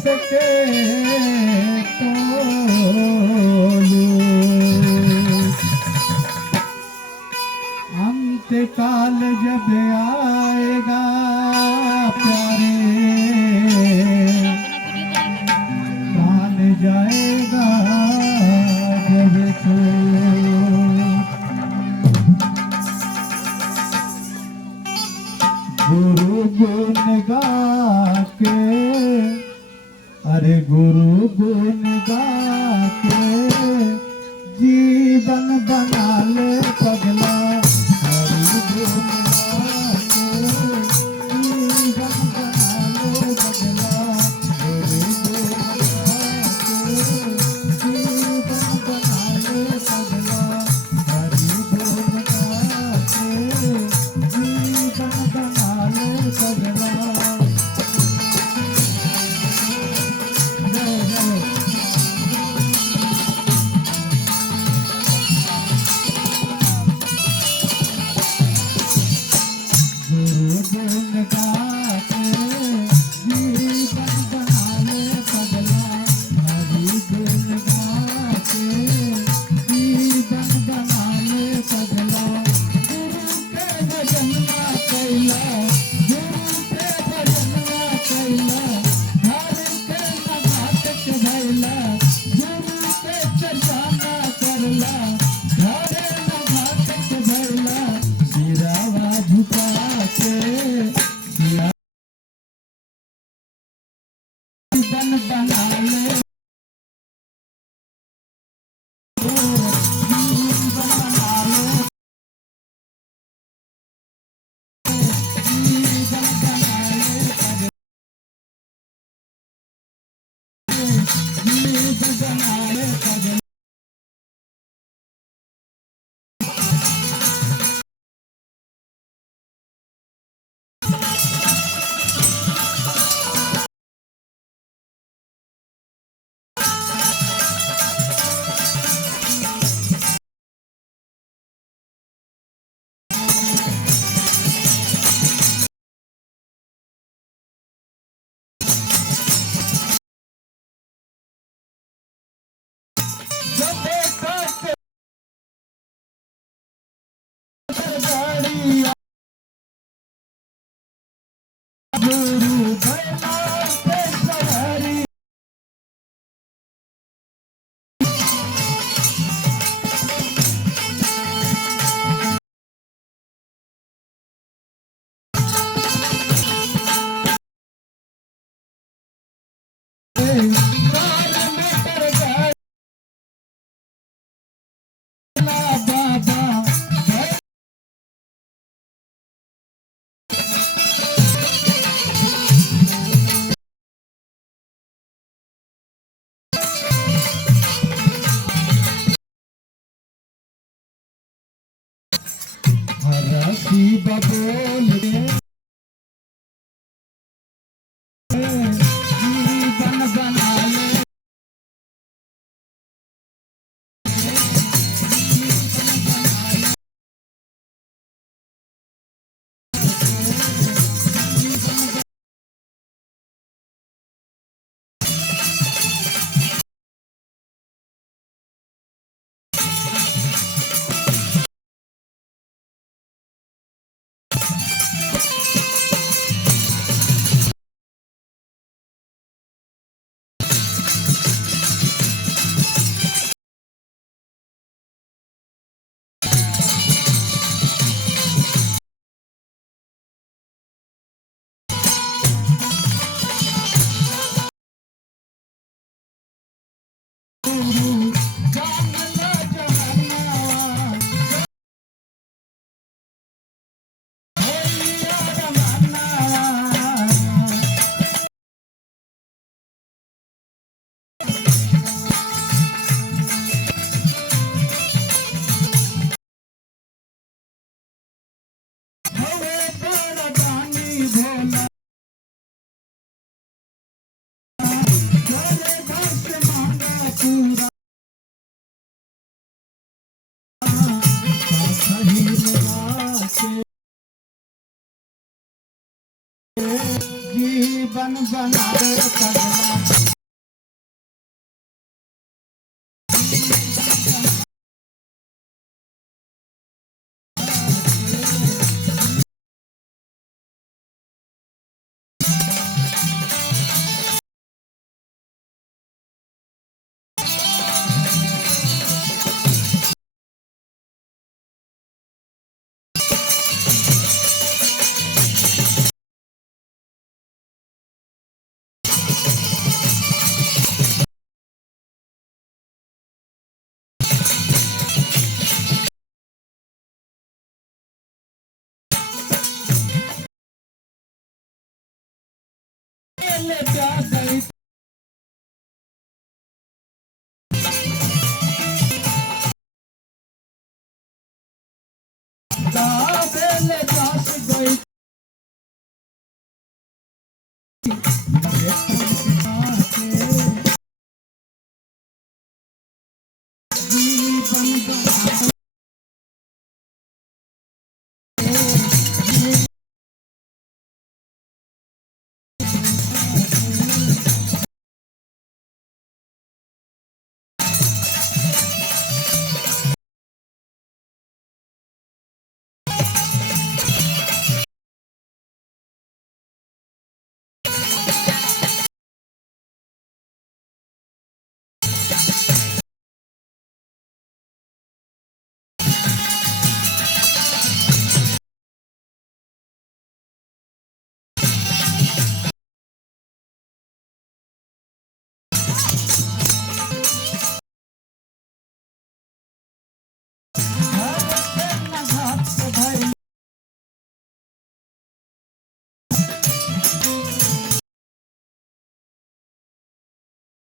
सके तोलू। अंतकाल जब आएगा प्यारे, प्राण जाएगा जब तो। गुरु गुण गा के, अरे गुरु गुण गा के जीवन बना ले पगला। हरि गुण गा के जीवन बना ले पगला। हरि गुण गा के जीवन बना ले पगला। हरि गुण गा के जीवन बना ले पगला। गुरु गुण गा के जीवन बना ले पगला। हरि गुण गा के जीवन बना ले पगला। गुरु के भजन कैला, गुरु के भजन कैला, हरि के नगातक भैला। गुरु के चर्चा करला, हरे नगातक भैला। सिरावा झुका के जीवन बना ले, जीवन बना ले, जीवन बना ले, जीवन बना ले पगला। गुरु बैला पे सवारी, काल में कर गैला बाबा। हरसी बबोल जीवन बना ले, जीवन बना लेटा गई दाबेले दास गई जीवन बना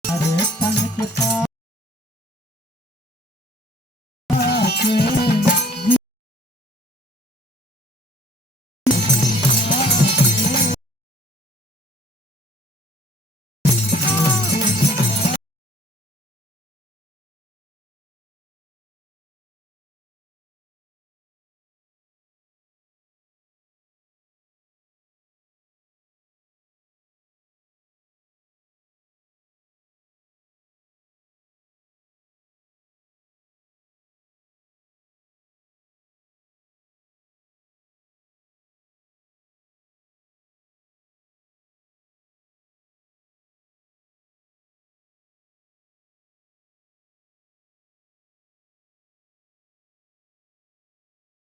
अरे तन के